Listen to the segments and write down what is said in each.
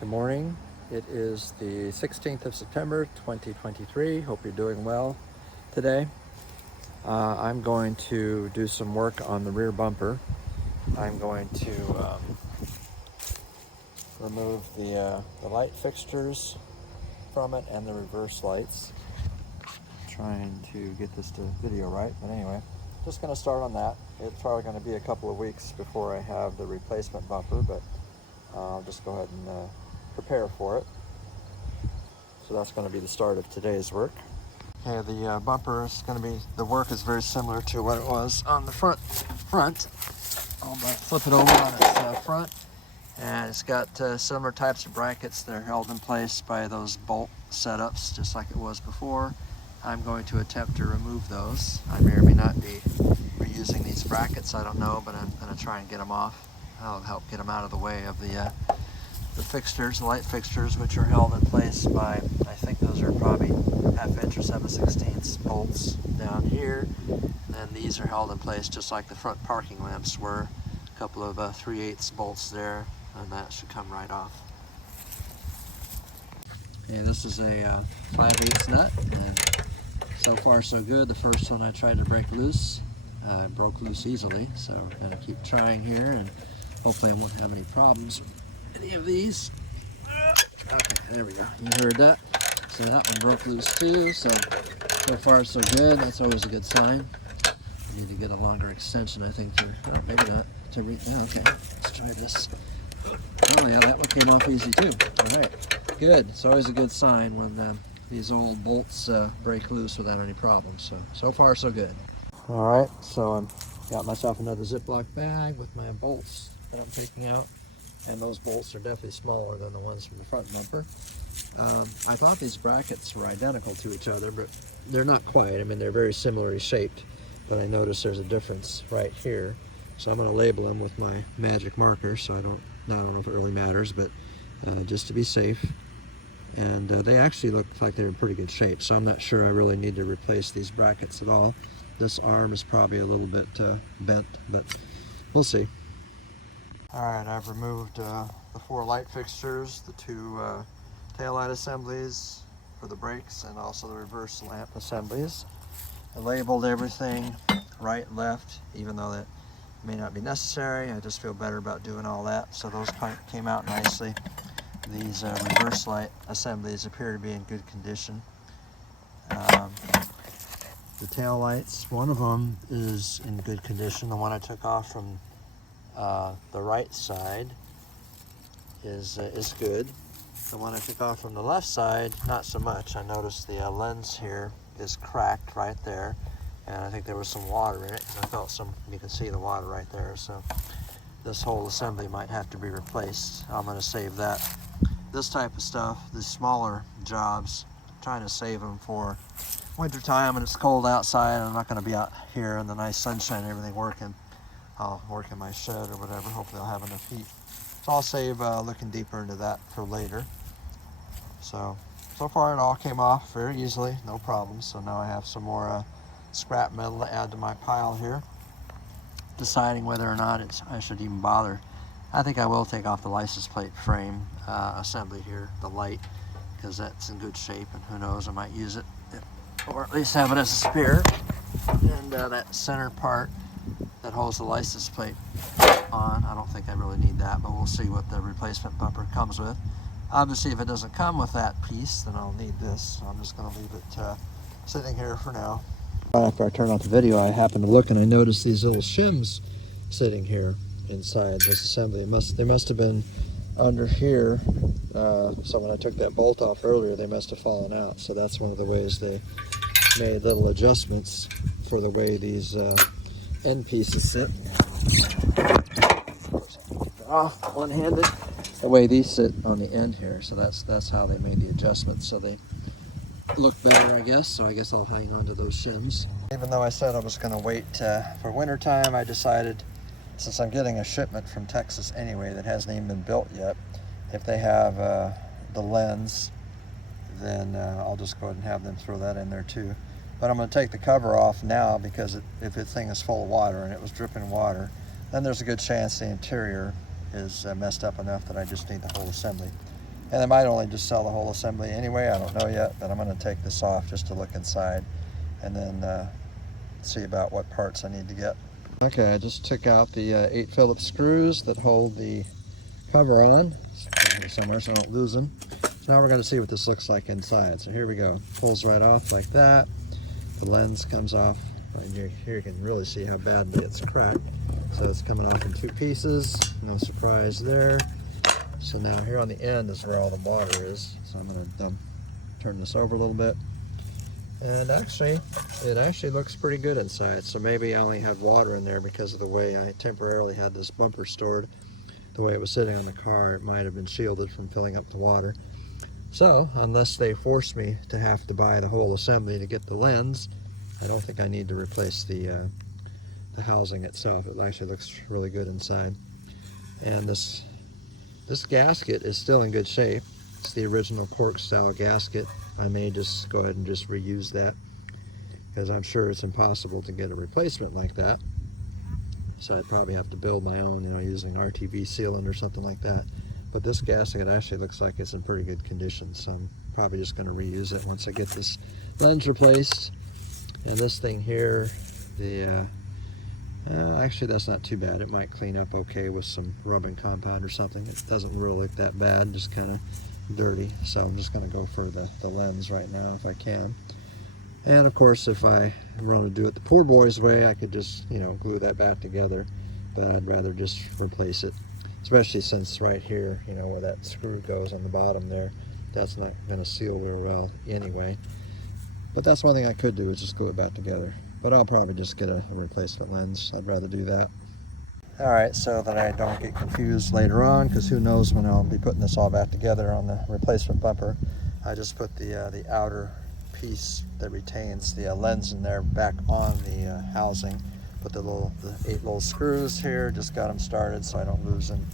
Good morning. It is the 16th of September 2023. Hope you're doing well today. I'm going to do some work on the rear bumper. I'm going to remove the light fixtures from it and the reverse lights. Trying to get this to video right, but anyway, just going to start on that. It's probably going to be a couple of weeks before I have the replacement bumper, but I'll just go ahead and prepare for it. So that's going to be the start of today's work. Okay, the bumper is going to be, the work is very similar to what it was on the front. I'll flip it over on its front, and it's got similar types of brackets that are held in place by those bolt setups, just like it was before. I'm going to attempt to remove those. I may or may not be reusing these brackets, I don't know, but I'm going to try and get them off. I'll help get them out of the way of the fixtures, the light fixtures, which are held in place by, I think those are probably 1/2 inch or 7/16 bolts down here. And then these are held in place just like the front parking lamps were. A couple of 3/8 bolts there, and that should come right off. Okay, this is a 5/8 nut, and so far so good. The first one I tried to break loose, broke loose easily, so I'm going to keep trying here, and hopefully I won't have any problems with any of these. Okay, there we go. You heard that? So that one broke loose too, so far so good. That's always a good sign. I need to get a longer extension, I think, to, maybe not, to reach. Yeah, okay, let's try this. Oh yeah, that one came off easy too. All right, good. It's always a good sign when these old bolts break loose without any problems. So far so good. All right, so I've got myself another Ziploc bag with my bolts that I'm taking out, and those bolts are definitely smaller than the ones from the front bumper. I thought these brackets were identical to each other, but they're not quite. I mean, they're very similarly shaped, but I noticed there's a difference right here. So I'm going to label them with my magic marker, so I don't know if it really matters, but just to be safe. And they actually look like they're in pretty good shape, so I'm not sure I really need to replace these brackets at all. This arm is probably a little bit bent, but we'll see. All right, I've removed the 4 light fixtures, the 2 tail light assemblies for the brakes, and also the reverse lamp assemblies. I labeled everything right and left, even though that may not be necessary. I just feel better about doing all that, so those came out nicely. These reverse light assemblies appear to be in good condition. The tail lights, one of them is in good condition. The one I took off from the right side is good. The one I took off from the left side, not so much. I noticed the lens here is cracked right there, and I think there was some water in it, because I felt you can see the water right there, so this whole assembly might have to be replaced. I'm going to save that. This type of stuff, these smaller jobs, I'm trying to save them for winter time and it's cold outside. I'm not going to be out here in the nice sunshine and everything working. I'll work in my shed or whatever. Hopefully I'll have enough heat. So I'll save looking deeper into that for later. So far it all came off very easily, no problems. So now I have some more scrap metal to add to my pile here. Deciding whether or not I should even bother. I think I will take off the license plate frame assembly here, the light, because that's in good shape, and who knows, I might use it, or at least have it as a spare. And that center part that holds the license plate on, I don't think I really need that, but we'll see what the replacement bumper comes with. Obviously, if it doesn't come with that piece, then I'll need this. So I'm just going to leave it sitting here for now. Right after I turned off the video, I happened to look and I noticed these little shims sitting here inside this assembly. They must have been under here, so when I took that bolt off earlier, they must have fallen out. So that's one of the ways they made little adjustments for the way these end pieces sit. Off one-handed. The way these sit on the end here, so that's how they made the adjustments. So they look better, I guess. So I guess I'll hang on to those shims. Even though I said I was going to wait for winter time, I decided, since I'm getting a shipment from Texas anyway that hasn't even been built yet, if they have the lens, then I'll just go ahead and have them throw that in there too. But I'm going to take the cover off now, because if the thing is full of water and it was dripping water, then there's a good chance the interior is messed up enough that I just need the whole assembly. And they might only just sell the whole assembly anyway, I don't know yet, but I'm going to take this off just to look inside and then see about what parts I need to get. Okay, I just took out the 8 Phillips screws that hold the cover on somewhere so I don't lose them. So now we're going to see what this looks like inside. So here we go. Pulls right off like that. The lens comes off. Right here you can really see how badly it's cracked. So it's coming off in 2 pieces. No surprise there. So now here on the end is where all the water is. So I'm going to turn this over a little bit. And actually, it actually looks pretty good inside. So maybe I only had water in there because of the way I temporarily had this bumper stored. The way it was sitting on the car, it might have been shielded from filling up the water. So, unless they force me to have to buy the whole assembly to get the lens, I don't think I need to replace the housing itself. It actually looks really good inside. And this gasket is still in good shape. It's the original cork style gasket. I may just go ahead and just reuse that because I'm sure it's impossible to get a replacement like that. So I'd probably have to build my own, using RTV sealant or something like that. But this gasket actually looks like it's in pretty good condition, so I'm probably just going to reuse it once I get this lens replaced. And this thing here, actually that's not too bad. It might clean up okay with some rubbing compound or something. It doesn't really look that bad, just kind of dirty. So I'm just going to go for the lens right now if I can. And of course, if I want to do it the poor boy's way, I could just, glue that back together. But I'd rather just replace it, especially since right here, where that screw goes on the bottom there, that's not going to seal real well anyway. But that's one thing I could do, is just glue it back together. But I'll probably just get a replacement lens. I'd rather do that. All right, so that I don't get confused later on, because who knows when I'll be putting this all back together on the replacement bumper. I just put the outer piece that retains the lens in there back on the housing. Put the 8 little screws here, just got them started so I don't lose them,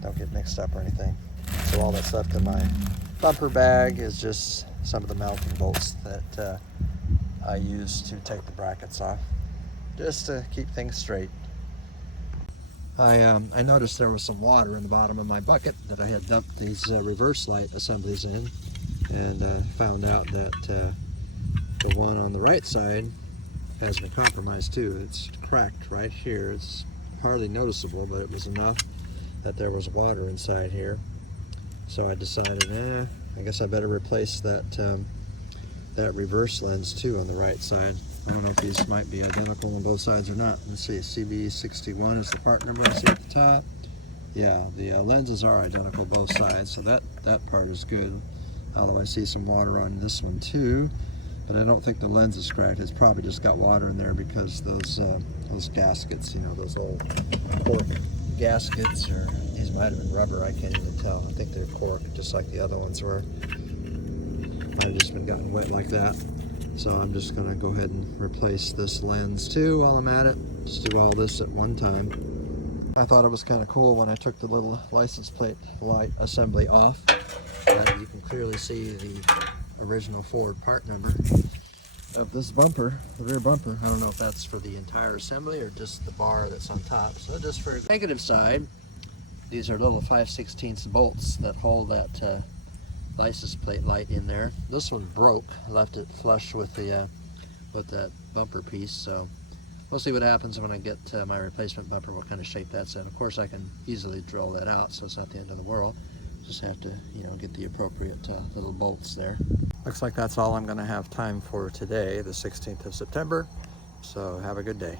don't get mixed up or anything. So all that's left in my bumper bag is just some of the mounting bolts that I use to take the brackets off, just to keep things straight. I noticed there was some water in the bottom of my bucket that I had dumped these reverse light assemblies in, and found out that the one on the right side has been compromised too. It's cracked right here. It's hardly noticeable, but it was enough that there was water inside here. So I decided, I guess I better replace that that reverse lens too on the right side. I don't know if these might be identical on both sides or not. Let's see, CB61 is the part number I see at the top. Yeah, the lenses are identical both sides, so that part is good. Although I see some water on this one too, but I don't think the lens is cracked. It's probably just got water in there because those gaskets, those old cork gaskets, or these might have been rubber, I can't even tell. I think they're cork, just like the other ones were. Might have just been gotten wet like that. So I'm just going to go ahead and replace this lens too while I'm at it. Just do all this at one time. I thought it was kind of cool when I took the little license plate light assembly off. You can clearly see the original Ford part number of this bumper, the rear bumper. I don't know if that's for the entire assembly or just the bar that's on top. So just for the negative side, these are little 5/16 bolts that hold that license plate light in there. This one broke, left it flush with the with that bumper piece. So we'll see what happens when I get my replacement bumper, what kind of shape that's in. Of course, I can easily drill that out, so it's not the end of the world. Just have to, get the appropriate little bolts there. Looks like that's all I'm going to have time for today, the 16th of September. So have a good day.